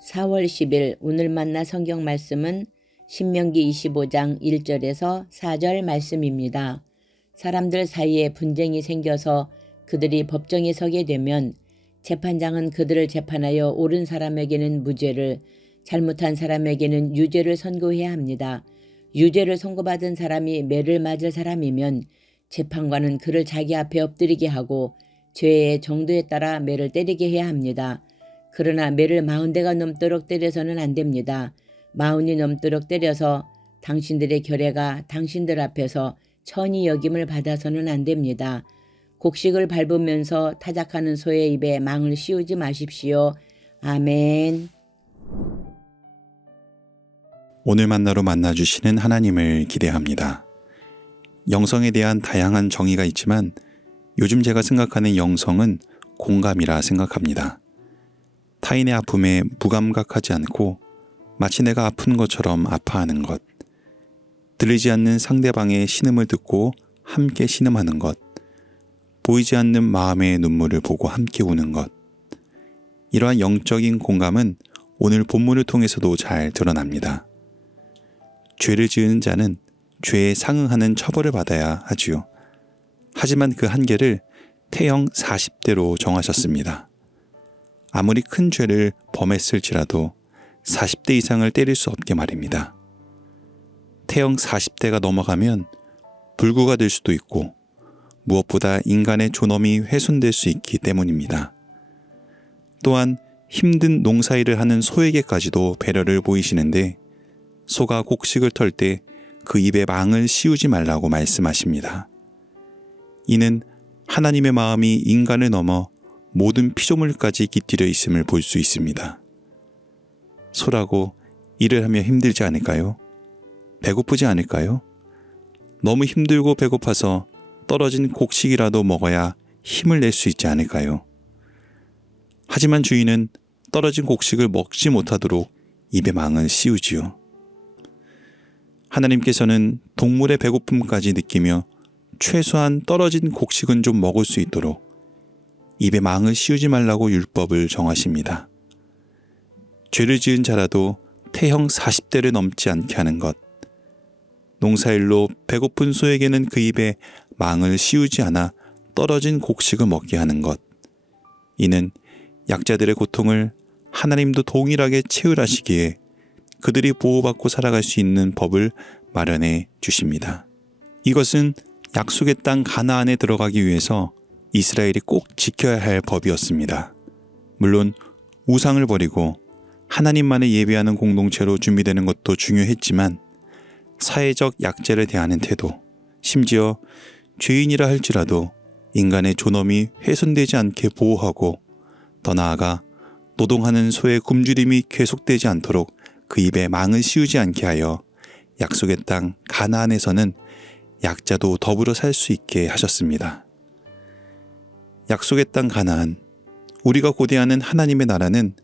4월 10일 오늘 만나 성경 말씀은 신명기 25장 1절에서 4절 말씀입니다. 사람들 사이에 분쟁이 생겨서 그들이 법정에 서게 되면 재판장은 그들을 재판하여 옳은 사람에게는 무죄를, 잘못한 사람에게는 유죄를 선고해야 합니다. 유죄를 선고받은 사람이 매를 맞을 사람이면 재판관은 그를 자기 앞에 엎드리게 하고 죄의 정도에 따라 매를 때리게 해야 합니다. 그러나 매를 40대가 넘도록 때려서는 안 됩니다. 40이 넘도록 때려서 당신들의 결례가 당신들 앞에서 천히 여김을 받아서는 안 됩니다. 곡식을 밟으면서 타작하는 소의 입에 망을 씌우지 마십시오. 아멘. 오늘 만나로 만나주시는 하나님을 기대합니다. 영성에 대한 다양한 정의가 있지만 요즘 제가 생각하는 영성은 공감이라 생각합니다. 타인의 아픔에 무감각하지 않고 마치 내가 아픈 것처럼 아파하는 것, 들리지 않는 상대방의 신음을 듣고 함께 신음하는 것, 보이지 않는 마음의 눈물을 보고 함께 우는 것. 이러한 영적인 공감은 오늘 본문을 통해서도 잘 드러납니다. 죄를 지은 자는 죄에 상응하는 처벌을 받아야 하지요. 하지만 그 한계를 태형 40대로 정하셨습니다. 아무리 큰 죄를 범했을지라도 40대 이상을 때릴 수 없게 말입니다. 태형 40대가 넘어가면 불구가 될 수도 있고 무엇보다 인간의 존엄이 훼손될 수 있기 때문입니다. 또한 힘든 농사일을 하는 소에게까지도 배려를 보이시는데 소가 곡식을 털 때 그 입에 망을 씌우지 말라고 말씀하십니다. 이는 하나님의 마음이 인간을 넘어 모든 피조물까지 깃들여 있음을 볼 수 있습니다. 소라고 일을 하며 힘들지 않을까요? 배고프지 않을까요? 너무 힘들고 배고파서 떨어진 곡식이라도 먹어야 힘을 낼 수 있지 않을까요? 하지만 주인은 떨어진 곡식을 먹지 못하도록 입에 망을 씌우지요. 하나님께서는 동물의 배고픔까지 느끼며 최소한 떨어진 곡식은 좀 먹을 수 있도록 입에 망을 씌우지 말라고 율법을 정하십니다. 죄를 지은 자라도 태형 40대를 넘지 않게 하는 것, 농사일로 배고픈 소에게는 그 입에 망을 씌우지 않아 떨어진 곡식을 먹게 하는 것, 이는 약자들의 고통을 하나님도 동일하게 채울하시기에 그들이 보호받고 살아갈 수 있는 법을 마련해 주십니다. 이것은 약속의 땅 가나안에 들어가기 위해서 이스라엘이 꼭 지켜야 할 법이었습니다. 물론 우상을 버리고 하나님만을 예배하는 공동체로 준비되는 것도 중요했지만 사회적 약자를 대하는 태도, 심지어 죄인이라 할지라도 인간의 존엄이 훼손되지 않게 보호하고 더 나아가 노동하는 소의 굶주림이 계속되지 않도록 그 입에 망을 씌우지 않게 하여 약속의 땅 가나안에서는 약자도 더불어 살 수 있게 하셨습니다. 약속의 땅 가나안, 우리가 고대하는 하나님의 나라는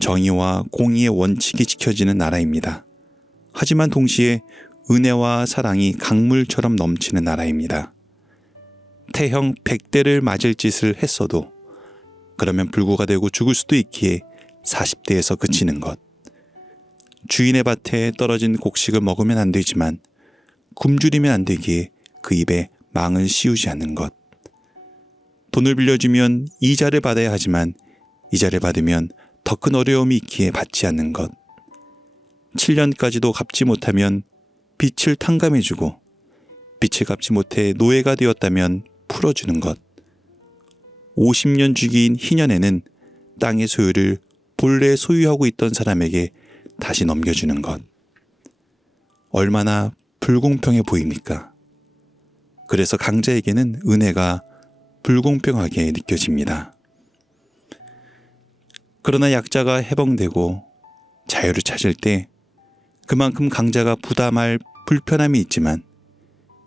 정의와 공의의 원칙이 지켜지는 나라입니다. 하지만 동시에 은혜와 사랑이 강물처럼 넘치는 나라입니다. 태형 100대를 맞을 짓을 했어도 그러면 불구가 되고 죽을 수도 있기에 40대에서 그치는 것. 주인의 밭에 떨어진 곡식을 먹으면 안 되지만 굶주리면 안 되기에 그 입에 망을 씌우지 않는 것. 돈을 빌려주면 이자를 받아야 하지만 이자를 받으면 더 큰 어려움이 있기에 받지 않는 것. 7년까지도 갚지 못하면 빚을 탕감해주고 빚을 갚지 못해 노예가 되었다면 풀어주는 것. 50년 주기인 희년에는 땅의 소유를 본래 소유하고 있던 사람에게 다시 넘겨주는 것. 얼마나 불공평해 보입니까? 그래서 강자에게는 은혜가 불공평하게 느껴집니다. 그러나 약자가 해방되고 자유를 찾을 때 그만큼 강자가 부담할 불편함이 있지만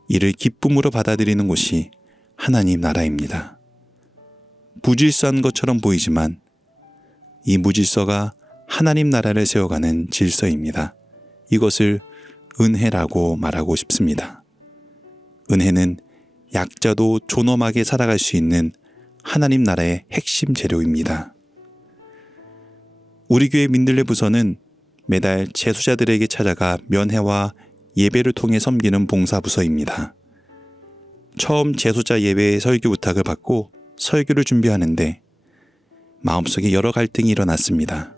이를 기쁨으로 받아들이는 곳이 하나님 나라입니다. 무질서한 것처럼 보이지만 이 무질서가 하나님 나라를 세워가는 질서입니다. 이것을 은혜라고 말하고 싶습니다. 은혜는 약자도 존엄하게 살아갈 수 있는 하나님 나라의 핵심 재료입니다. 우리 교회 민들레 부서는 매달 재수자들에게 찾아가 면회와 예배를 통해 섬기는 봉사부서입니다. 처음 재수자 예배의 설교 부탁을 받고 설교를 준비하는데 마음속에 여러 갈등이 일어났습니다.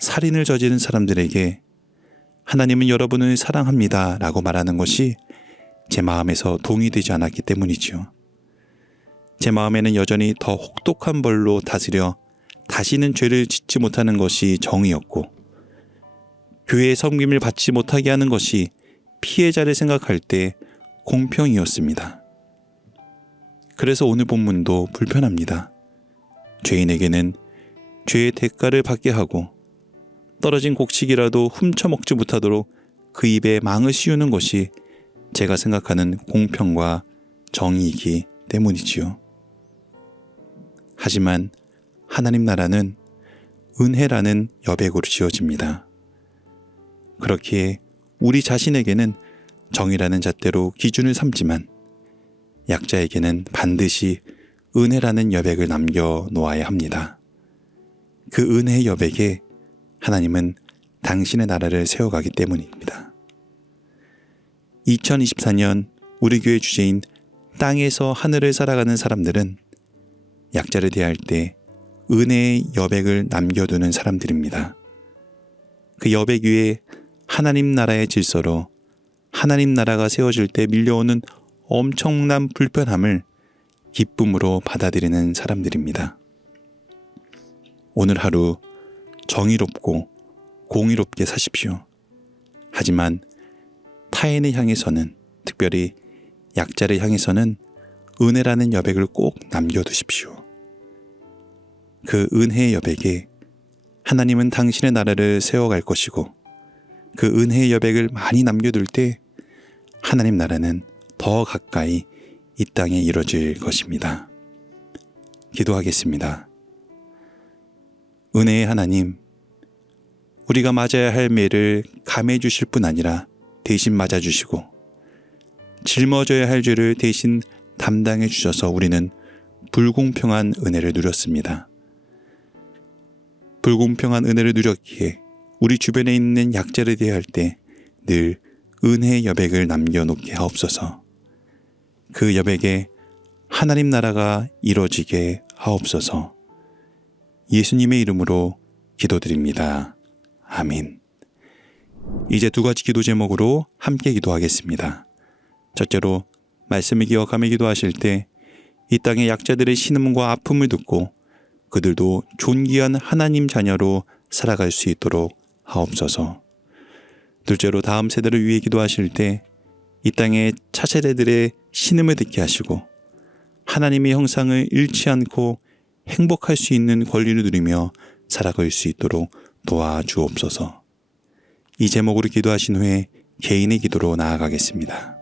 살인을 저지른 사람들에게 하나님은 여러분을 사랑합니다 라고 말하는 것이 제 마음에서 동의되지 않았기 때문이지요. 제 마음에는 여전히 더 혹독한 벌로 다스려 다시는 죄를 짓지 못하는 것이 정의였고, 교회의 섬김을 받지 못하게 하는 것이 피해자를 생각할 때 공평이었습니다. 그래서 오늘 본문도 불편합니다. 죄인에게는 죄의 대가를 받게 하고 떨어진 곡식이라도 훔쳐먹지 못하도록 그 입에 망을 씌우는 것이 제가 생각하는 공평과 정의이기 때문이지요. 하지만 하나님 나라는 은혜라는 여백으로 지어집니다. 그렇기에 우리 자신에게는 정의라는 잣대로 기준을 삼지만 약자에게는 반드시 은혜라는 여백을 남겨 놓아야 합니다. 그 은혜의 여백에 하나님은 당신의 나라를 세워가기 때문입니다. 2024년 우리 교회 주제인 땅에서 하늘을 살아가는 사람들은 약자를 대할 때 은혜의 여백을 남겨두는 사람들입니다. 그 여백 위에 하나님 나라의 질서로 하나님 나라가 세워질 때 밀려오는 엄청난 불편함을 기쁨으로 받아들이는 사람들입니다. 오늘 하루 정의롭고 공의롭게 사십시오. 하지만 타인을 향해서는, 특별히 약자를 향해서는 은혜라는 여백을 꼭 남겨두십시오. 그 은혜의 여백에 하나님은 당신의 나라를 세워갈 것이고, 그 은혜의 여백을 많이 남겨둘 때 하나님 나라는 더 가까이 이 땅에 이루어질 것입니다. 기도하겠습니다. 은혜의 하나님, 우리가 맞아야 할 매를 감해 주실 뿐 아니라 대신 맞아주시고, 짊어져야 할 죄를 대신 담당해 주셔서 우리는 불공평한 은혜를 누렸습니다. 불공평한 은혜를 누렸기에 우리 주변에 있는 약자를 대할 때 늘 은혜의 여백을 남겨놓게 하옵소서. 그 여백에 하나님 나라가 이루어지게 하옵소서. 예수님의 이름으로 기도드립니다. 아멘. 이제 두 가지 기도 제목으로 함께 기도하겠습니다. 첫째로 말씀을 기억하며 기도하실 때 이 땅의 약자들의 신음과 아픔을 듣고 그들도 존귀한 하나님 자녀로 살아갈 수 있도록 하옵소서. 둘째로 다음 세대를 위해 기도하실 때 이 땅의 차세대들의 신음을 듣게 하시고 하나님의 형상을 잃지 않고 행복할 수 있는 권리를 누리며 살아갈 수 있도록 도와주옵소서. 이 제목으로 기도하신 후에 개인의 기도로 나아가겠습니다.